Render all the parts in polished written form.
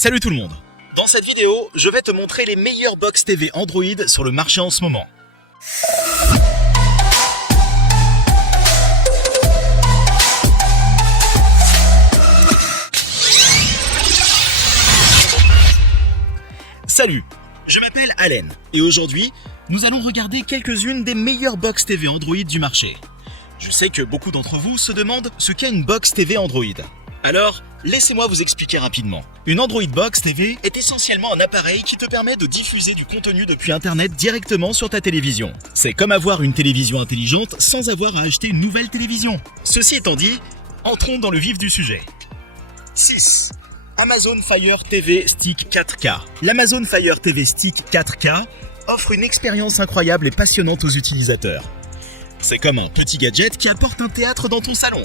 Salut tout le monde. Dans cette vidéo, je vais te montrer les meilleures box TV Android sur le marché en ce moment. Salut, je m'appelle Allen et aujourd'hui, nous allons regarder quelques-unes des meilleures box TV Android du marché. Je sais que beaucoup d'entre vous se demandent ce qu'est une box TV Android. Alors, laissez-moi vous expliquer rapidement. Une Android Box TV est essentiellement un appareil qui te permet de diffuser du contenu depuis Internet directement sur ta télévision. C'est comme avoir une télévision intelligente sans avoir à acheter une nouvelle télévision. Ceci étant dit, entrons dans le vif du sujet. 6. Amazon Fire TV Stick 4K. L'Amazon Fire TV Stick 4K offre une expérience incroyable et passionnante aux utilisateurs. C'est comme un petit gadget qui apporte un théâtre dans ton salon.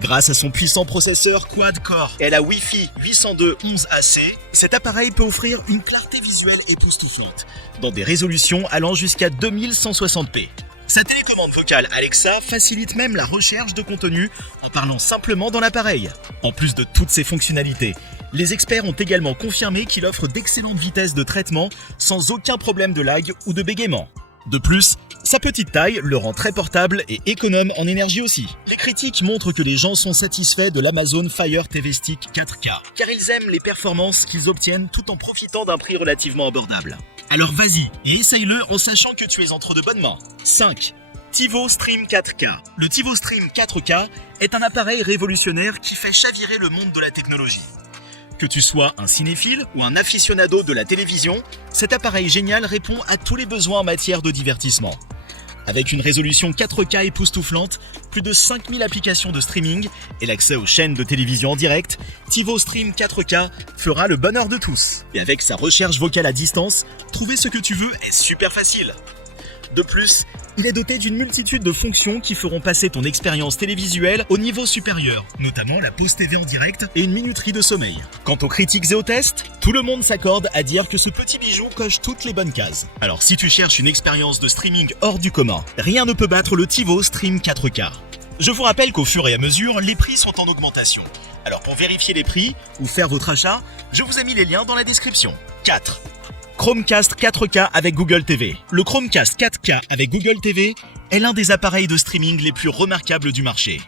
Grâce à son puissant processeur quad-core et à la Wi-Fi 802.11ac, cet appareil peut offrir une clarté visuelle époustouflante, dans des résolutions allant jusqu'à 2160p. Sa télécommande vocale Alexa facilite même la recherche de contenu en parlant simplement dans l'appareil. En plus de toutes ces fonctionnalités, les experts ont également confirmé qu'il offre d'excellentes vitesses de traitement sans aucun problème de lag ou de bégaiement. De plus, sa petite taille le rend très portable et économe en énergie aussi. Les critiques montrent que les gens sont satisfaits de l'Amazon Fire TV Stick 4K, car ils aiment les performances qu'ils obtiennent tout en profitant d'un prix relativement abordable. Alors vas-y et essaye-le en sachant que tu es entre de bonnes mains. 5. TiVo Stream 4K. Le TiVo Stream 4K est un appareil révolutionnaire qui fait chavirer le monde de la technologie. Que tu sois un cinéphile ou un aficionado de la télévision, cet appareil génial répond à tous les besoins en matière de divertissement. Avec une résolution 4K époustouflante, plus de 5000 applications de streaming et l'accès aux chaînes de télévision en direct, TiVo Stream 4K fera le bonheur de tous. Et avec sa recherche vocale à distance, trouver ce que tu veux est super facile. De plus, il est doté d'une multitude de fonctions qui feront passer ton expérience télévisuelle au niveau supérieur, notamment la pause TV en direct et une minuterie de sommeil. Quant aux critiques et aux tests, tout le monde s'accorde à dire que ce petit bijou coche toutes les bonnes cases. Alors si tu cherches une expérience de streaming hors du commun, rien ne peut battre le TiVo Stream 4K. Je vous rappelle qu'au fur et à mesure, les prix sont en augmentation. Alors pour vérifier les prix ou faire votre achat, je vous ai mis les liens dans la description. 4. Chromecast 4K avec Google TV. Le Chromecast 4K avec Google TV est l'un des appareils de streaming les plus remarquables du marché.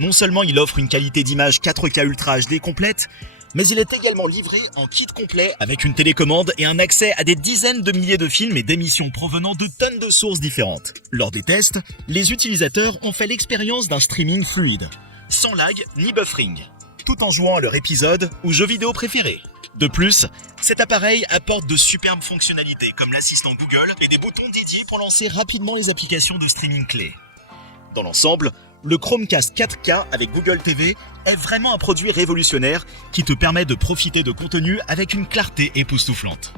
Non seulement il offre une qualité d'image 4K Ultra HD complète, mais il est également livré en kit complet avec une télécommande et un accès à des dizaines de milliers de films et d'émissions provenant de tonnes de sources différentes. Lors des tests, les utilisateurs ont fait l'expérience d'un streaming fluide, sans lag ni buffering, tout en jouant à leur épisode ou jeu vidéo préféré. De plus, cet appareil apporte de superbes fonctionnalités comme l'assistant Google et des boutons dédiés pour lancer rapidement les applications de streaming clés. Dans l'ensemble, le Chromecast 4K avec Google TV est vraiment un produit révolutionnaire qui te permet de profiter de contenu avec une clarté époustouflante.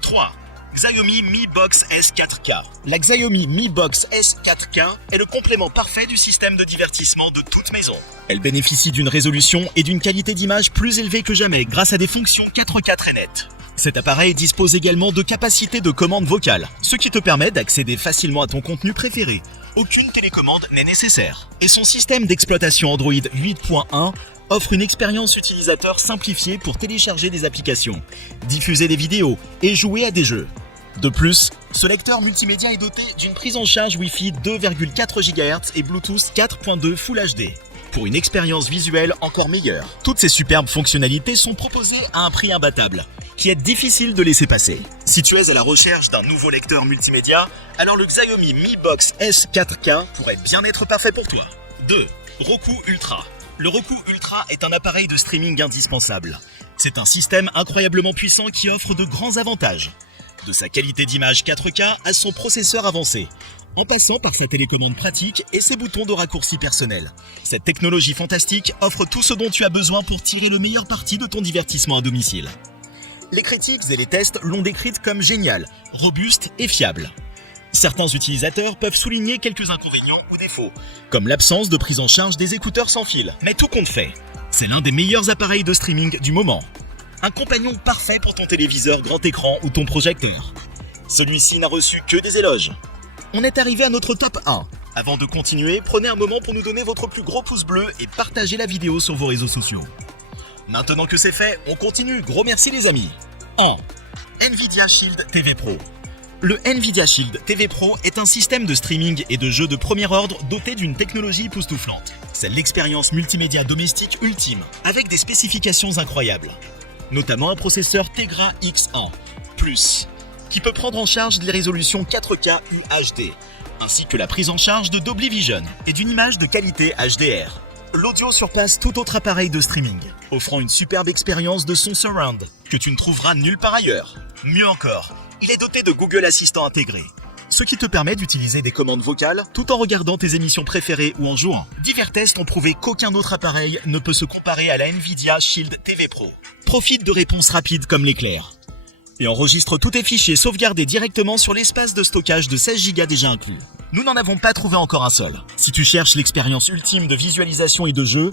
3. Xiaomi Mi Box S 4K. La Xiaomi Mi Box S 4K est le complément parfait du système de divertissement de toute maison. Elle bénéficie d'une résolution et d'une qualité d'image plus élevée que jamais grâce à des fonctions 4K très nettes. Cet appareil dispose également de capacités de commande vocale, ce qui te permet d'accéder facilement à ton contenu préféré. Aucune télécommande n'est nécessaire. Et son système d'exploitation Android 8.1 offre une expérience utilisateur simplifiée pour télécharger des applications, diffuser des vidéos et jouer à des jeux. De plus, ce lecteur multimédia est doté d'une prise en charge Wi-Fi 2,4 GHz et Bluetooth 4.2 Full HD, pour une expérience visuelle encore meilleure. Toutes ces superbes fonctionnalités sont proposées à un prix imbattable, qui est difficile de laisser passer. Si tu es à la recherche d'un nouveau lecteur multimédia, alors le Xiaomi Mi Box S 4K pourrait bien être parfait pour toi. 2. Roku Ultra. Le Roku Ultra est un appareil de streaming indispensable. C'est un système incroyablement puissant qui offre de grands avantages. De sa qualité d'image 4K à son processeur avancé, en passant par sa télécommande pratique et ses boutons de raccourci personnels. Cette technologie fantastique offre tout ce dont tu as besoin pour tirer le meilleur parti de ton divertissement à domicile. Les critiques et les tests l'ont décrite comme géniale, robuste et fiable. Certains utilisateurs peuvent souligner quelques inconvénients ou défauts, comme l'absence de prise en charge des écouteurs sans fil. Mais tout compte fait, c'est l'un des meilleurs appareils de streaming du moment. Un compagnon parfait pour ton téléviseur grand écran ou ton projecteur. Celui-ci n'a reçu que des éloges. On est arrivé à notre top 1. Avant de continuer, prenez un moment pour nous donner votre plus gros pouce bleu et partagez la vidéo sur vos réseaux sociaux. Maintenant que c'est fait, on continue. Gros merci les amis. 1. Nvidia Shield TV Pro. Le Nvidia Shield TV Pro est un système de streaming et de jeux de premier ordre doté d'une technologie époustouflante. C'est l'expérience multimédia domestique ultime, avec des spécifications incroyables. Notamment un processeur Tegra X1+, qui peut prendre en charge les résolutions 4K UHD, ainsi que la prise en charge de Dolby Vision et d'une image de qualité HDR. L'audio surpasse tout autre appareil de streaming, offrant une superbe expérience de son surround que tu ne trouveras nulle part ailleurs. Mieux encore, il est doté de Google Assistant intégré, ce qui te permet d'utiliser des commandes vocales tout en regardant tes émissions préférées ou en jouant. Divers tests ont prouvé qu'aucun autre appareil ne peut se comparer à la Nvidia Shield TV Pro. Profite de réponses rapides comme l'éclair et enregistre tous tes fichiers sauvegardés directement sur l'espace de stockage de 16 Go déjà inclus. Nous n'en avons pas trouvé encore un seul. Si tu cherches l'expérience ultime de visualisation et de jeu,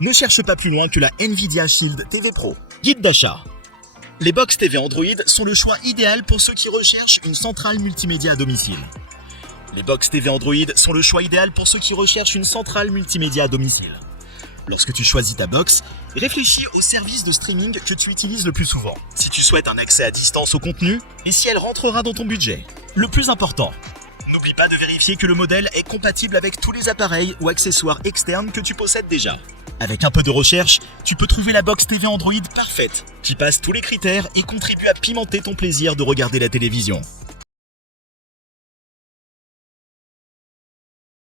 ne cherche pas plus loin que la Nvidia Shield TV Pro. Guide d'achat. Les box TV Android sont le choix idéal pour ceux qui recherchent une centrale multimédia à domicile. Les box TV Android sont le choix idéal pour ceux qui recherchent une centrale multimédia à domicile. Lorsque tu choisis ta box, réfléchis au service de streaming que tu utilises le plus souvent. Si tu souhaites un accès à distance au contenu et si elle rentrera dans ton budget. Le plus important, n'oublie pas de vérifier que le modèle est compatible avec tous les appareils ou accessoires externes que tu possèdes déjà. Avec un peu de recherche, tu peux trouver la box TV Android parfaite, qui passe tous les critères et contribue à pimenter ton plaisir de regarder la télévision.